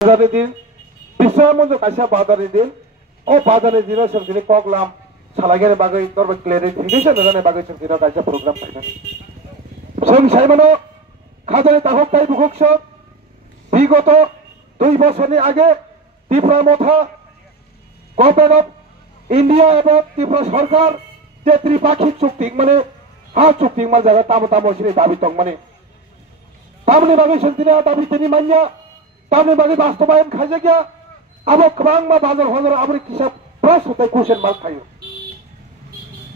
बाजारनि दिन बिसोर मन्जु कासिया बाजारनि दिन ओ बाजारनि दिनाव जों दिनै कगलाम सालागेनि बागै नर्मेल क्लेरिफिकेशन होनायनि बागै जों दिनै कासिया प्रग्राम खालामदों जों साइमानो खाजानि दाहकताय बुखुकसो বিগত 2 বছরनि आगे त्रिपुरा मथा गभर्नमेंट ऑफ इंडिया एवं त्रिपुरा सरकार जे त्रिपाक्षिक चुक्ति माने हा चुक्ति मा जागा तामो तामो सिनि दाबि दं माने तामनि बागै जों दिनै दाबि दिनै मान्या तामनि बागै बास्तबायन खाजागिया अब गोबां मा बाजार हजर आबरि किसाब प्लस होते क्वेश्चन मार्क थायो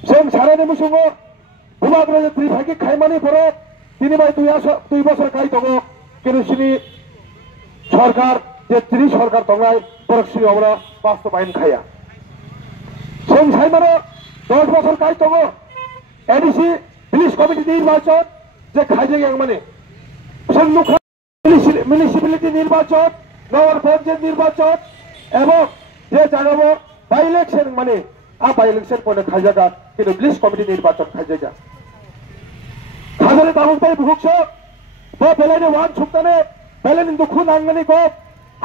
जों सारानि मुसुङो बुमाग्रा त्रिपाक्षिक खायमानि फरो दिनै बाय 2 বছর काय दङ केनुसिनि सरकार जे त्रि सरकार दंनाय बरकसिनि अबरा बास्तबायन खाया जों साइमानो 10 বছর काय दङ एडीसी पुलिस कमिटी निर्वाचन जे खायजागिया माने जों नुखा म्युनिसिपालिटी निर्वाचन नगर पঞ্চায়েত निर्वाचन एवं जे जागाबो बाय इलेक्शन माने आ बाय इलेक्शन पने खायजागा किन्तु पुलिस कमिटी निर्वाचन खायजागा खाजानि दाबुंताय बुहुकसो बो बेलायनि वान सुक्ताने बेलायनि दुखु नांनानै गो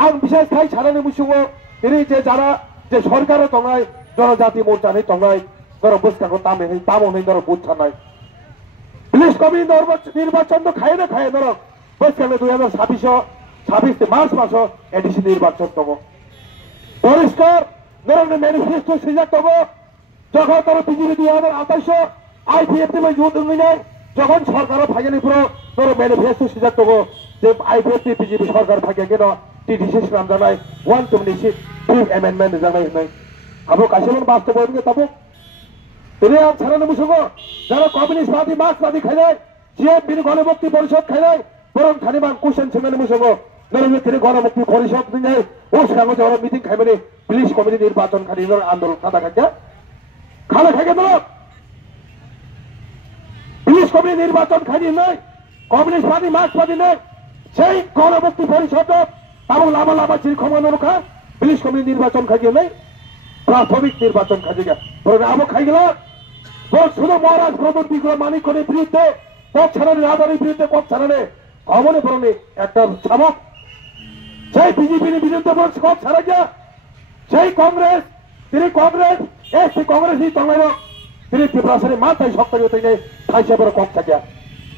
आं बिसाय खाय सारानि मुसुङो दिनै जे जारा जे सरकार दंनाय जनजाति मोर्चानि दंनाय गरो बुस्थाखौ तामोनै गरो बुथानाय पुलिस कमिटी निर्वाचन तो खाय ना खाय नर बुस्थानो 2026 मार्च मासो एडीसी निर्वाचन दङ परिष्कार नरनि मेनिफेस्टो सिजाक दङ जखन तर बिजेपि 2028 आईपीएफटी मा जुट दंनाय जखन सरकार फाइनालिफोराव नर मेनिफेस्टो सिजाक दङ जे आईपीएफटी बिजेपि सरकार फाइनालिनो टीडीसी खालामजानाय 126 एमेन्डमेन्ट जानाय होननाय अब कासेमन बास्तबायन ताबो दिनै आं सारानि मुसुङो जारा कम्युनिस्ट पार्टी मार्क्सवादी खायनाय सीएमपी गणमुक्ति परिषद खायनाय बरं थानिमान क्वेश्चन सोंनानै मुसुङो नरनि दिनै गणमुक्ति परिषद दिनै ओ सिगाङाव जरा मिटिं खायमाने पुलिस कमिटी निर्वाचन खालिनो आन्दोलन खादा खाया खाना खाया नर पुलिस कमिटी निर्वाचन खालिनाय कम्युनिस्ट पार्टी मार्क्सवादी ने সেই গণমুক্তি পরিষদ তাও লামা লামা চিরখমানো রখা পুলিশ কমিটি নির্বাচন খাইয়ে নাই প্রাথমিক নির্বাচন খাইয়ে পরে আবো খাইগলা বল শুধু মহারাজ প্রদর বিগ্রহ মানিকনের বিরুদ্ধে পথ ছাড়ানি রাজারের বিরুদ্ধে পথ ছাড়ানে অমনে পরনে একটা ছামক সেই বিজেপির বিরুদ্ধে পথ ছাড়া গিয়া সেই কংগ্রেস তিনি কংগ্রেস এই কংগ্রেসই তংলাইল তিনি ত্রিপুরাসারে মাথায় শক্ত হতে খাইছে বড় কক থাকিয়া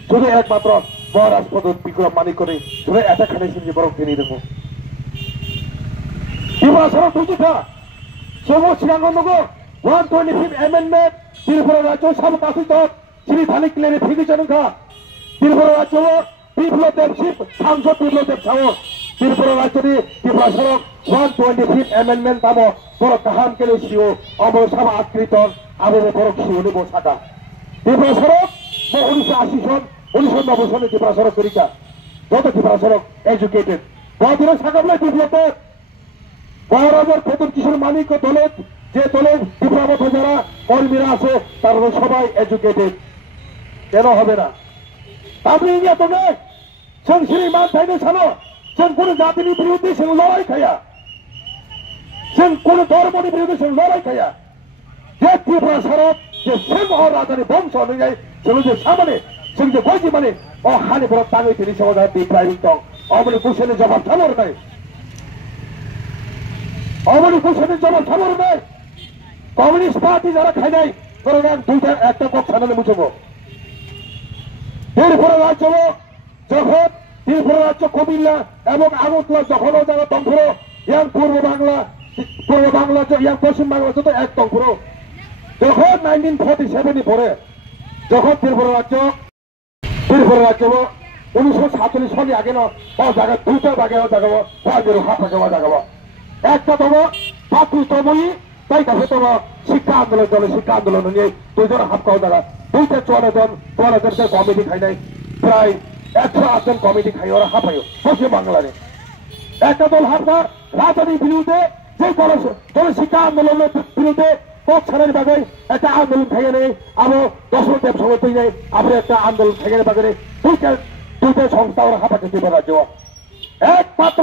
শুধু একমাত্র মহারাজ প্রদর বিগ্রহ মানিকনে শুধু এটা খাইছেন যে বড় তিনি দেবো ত্রিপুরাসার দুইটা সব সিগাঙ্গনগো 125 एमेन्डमेन्ट त्रिपुरा राज्य साबकासित श्री थानी क्लेरिफिकेशन का त्रिपुरा राज्य विप्लव देव सांसद विप्लव देव साव त्रिपुरा राज्य त्रिपुरा सरक 125 एमेन्डमेन्ट ताबो बर गाहाम केले सिओ अमर साबा आकृतन आबो बर सिओनि बसाका त्रिपुरा सरक 1980 सन 1990 सने त्रिपुरा सरक करिका যত त्रिपुरा सरक एजुकेटेड বদিরে সাকাবলে বিপ্লব দেব মহারাজার প্রদর কিশোর মানিক দলে যে দলের ত্রিপুরা মতো যারা কর্মীরা আছে তারা সবাই এডুকেটেড কেন হবে না আপনি ইন্ডিয়া তো নেই जों श्रीमान थाइनो सानो जों कोनो जातिनि बिरुद्धे जों लड़ाई खाया जों कोनो धर्मनि बिरुद्धे जों लड़ाई खाया जे त्रिपुरा सरक जे सिंह और राजानि बंश अनुयायी जों जे सामने जों जे गयजि माने ओ हानिफोराव ताङै तिनि समाजा बिप्रायिक दं अमनि कुशनि जवाब थामर नाय अमनि कुशनि जवाब थामर नाय कम्युनिस्ट पार्टी যারা খাইনাই বরং দুইটা একটা কক ছানালে মুছবো ত্রিপুরা রাজ্য যখন ত্রিপুরা রাজ্য কুমিল্লা এবং আগরতলা যখন যারা দংপুরো ইয়াং পূর্ব বাংলা ইয়াং পশ্চিম বাংলা যত এক দংপুরো যখন 1947 পরে যখন ত্রিপুরা রাজ্য 1947 সালে আগে না ও জায়গা দুইটা বাগেও জাগাবো ওয়াজের হাফাকে জাগাবো একটা তব পাকুতময়ী তাই কাছে তো শিক্ষা আন্দোলন দলে শিক্ষা আন্দোলন নিয়ে দুইজন হাফকাও জায়গা দুইটা 14 জন কমিটি খাই নাই প্রায় 108 জন কমিটি খাই ওরা হাফাইও পশ্চিম বাংলারে একটা দল হাফকা রাজনীতির বিরুদ্ধে যে দল শিক্ষা আন্দোলনের বিরুদ্ধে পথ ছাড়ার বাগে একটা আন্দোলন খাইয়ে নেই আরো দশম দেব সময় তৈরি নেই আবার একটা আন্দোলন খাইয়ে বাগে দুইটা সংস্থা ওরা হাফাকে দিব রাজ্য একমাত্র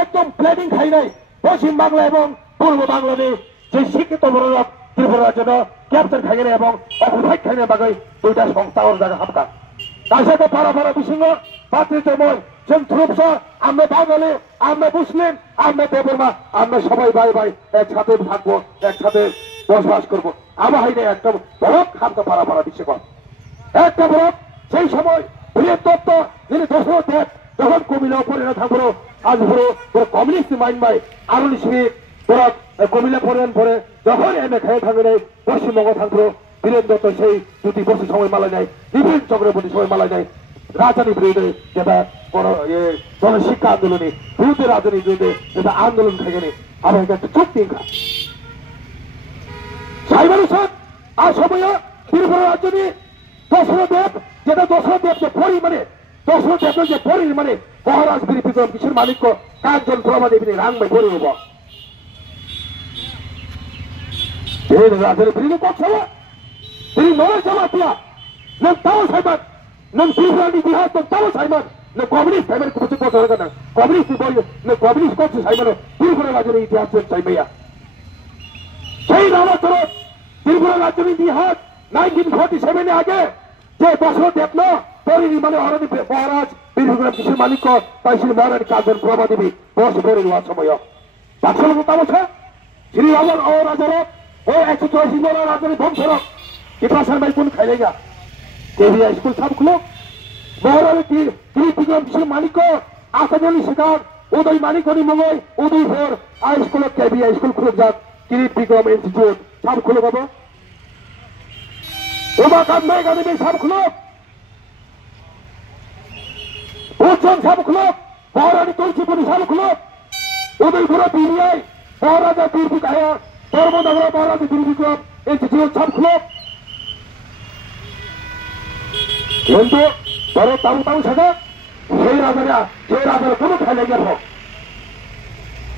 একদম প্ল্যানিং খাই নাই পশ্চিম বাংলা এবং পূর্ব বাংলাদেশ যে শিক্ষিত বড়রা ত্রিপুরা রাজ্য ক্যাপ্টেন খাইয়ে এবং অপরাধ খাইয়ে বাগে দুইটা সংস্থা ওর জায়গা হাফকা তার সাথে পাড়া বিসঙ্গ পাত্রিতময় जों थ्रुपसा आमने बांगाली আমরা মুসলিম, আমরা দেবর্মা, আমরা সবাই ভাই ভাই একসাথে থাকবো, একসাথে বসবাস করবো। আমার হাইনে একটা বড় খাদ্য পাড়া বিশ্বকর একটা বড় সেই সময় বৃহত্তত্ব যিনি দোসরো দেব যখন কমিলা পরে থাকবো আজ বড় কমিউনিস্ট মাইন্ড বাই আরো নিশ্চয়ই বড় কমিলা পরে যখন এনে খেয়ে থাকবে পশ্চিমবঙ্গ থাকবো বীরেন্দ্র দত্ত সেই 2 বছর সময় মালা যায়, বিপিন চক্রবর্তী সময় মালা যায় রাজধানী বিরুদ্ধে যেটা কোনো শিক্ষা আন্দোলনে বিরুদ্ধে রাজধানীর বিরুদ্ধে যেটা আন্দোলন থাকেনি আবার একটা চুক্তি সাইবার হোসেন আর সময় ত্রিপুরা রাজধানী দশরথ দেব যেটা দশরথ দেব যে পরি মানে দশরথ দেব যে পরি মানে মহারাজ বীর বিক্রম কিশোর মালিক কাঞ্চন প্রমাদেবী রাংবাই পরি হব রাজধানী বিরুদ্ধে কত তিনি নয় জমাতিয়া নং তাও সাইবার nang ত্রিপুরানি বিহার তো তাও সাইমান না কমিউনিস্ট সাইবার কিছু কথা হবে না কমিউনিস্ট বল না কমিউনিস্ট করছে সাইমান ত্রিপুরা রাজ্যের ইতিহাস চাইবেয়া সেই রামাচরণ ত্রিপুরা রাজ্যের ইতিহাস 1947 এ আগে যে দশরথ দেব পরিণী মানে হরণী মহারাজ বীর বিক্রম কিশোর মালিক তাই শ্রী মহারানী কাঞ্চন প্রভাদেবী বস করে নেওয়ার সময় বাক্সল তাও শ্রী রামন ও রাজার ও 184 জন রাজধানী ধ্বংসরক কিপাসার ভাই কোন খাইলে গা কেবিআই স্কুল সব খুলো মহারাজ বীর বিক্রম কিশোর মালিক আসামি শিকার উদয় মানিকনি মঙ্গল উদয় ভোর আর স্কুল কেবিআই স্কুল খুলে যাক কিরিট বিক্রম ইনস্টিটিউট সব খুলে পাবো উমাকান্ত মেঘাদেবী সব খুলো উজ্জ্বল সব খুলো মহারানী তুলসীপুরি সব খুলো উদয়পুর পিবিআই মহারাজা বীর বিক্রম ধর্মনগর মহারাজা বীর বিক্রম ইনস্টিটিউট সব খুলো কিন্তু ধরো তাও থাকা সেই রাজারা কোনো ফেলে গেল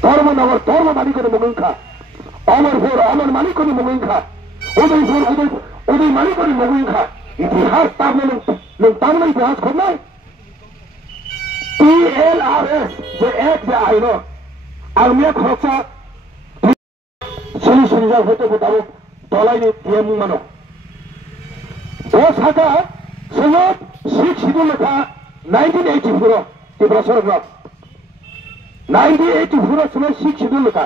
ধর্মনগর ধর্ম মালিকের মঙ্গা অমরপুর অমর মালিকের মঙ্গা উদয়পুর উদয় মালিকের মঙ্গা ইতিহাস তার ইতিহাস খোঁজ নাই PLRS যে এক যে আইন আর্মিয়া খরচা সিলি হইতে কোথাও তলাইনি দিয়ে মানো ও থাকা সনদ শিখ শিডিউল লেখা 1984 ত্রিপুরা সরকার 1984 সনদ শিখ শিডিউল লেখা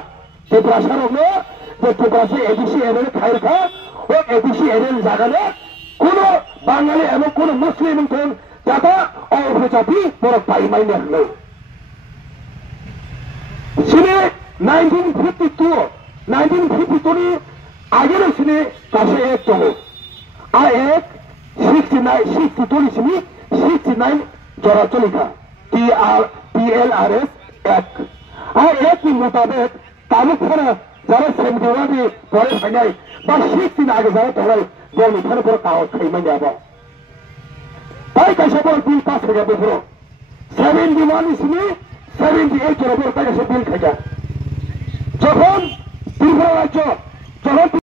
ত্রিপুরা সরকার যে ত্রিপুরা এডিসি এনএল খাই রাখা ও এডিসি এনএল জাগালে কোন বাঙালি এবং কোন মুসলিম যাতা অপজাতি বড় পাই মাইনে হলো সিনে 1952 আগের সিনে কাছে এক তো আর এক 69 জরা চলিখা PLRS এক আর এক মোতাবেক তালুক খানা যারা সেমদেওয়ানি পরে ফাইনাই বা 69 আগে যারা ধরাই বলি খানে পরে কাগজ খাই মানে যাবো তাই কাছে বল বিল পাস হয়ে যাবে পুরো 71 ইসমি 78 জরা বল তাই কাছে বিল খাই যা যখন ত্রিপুরা রাজ্য যখন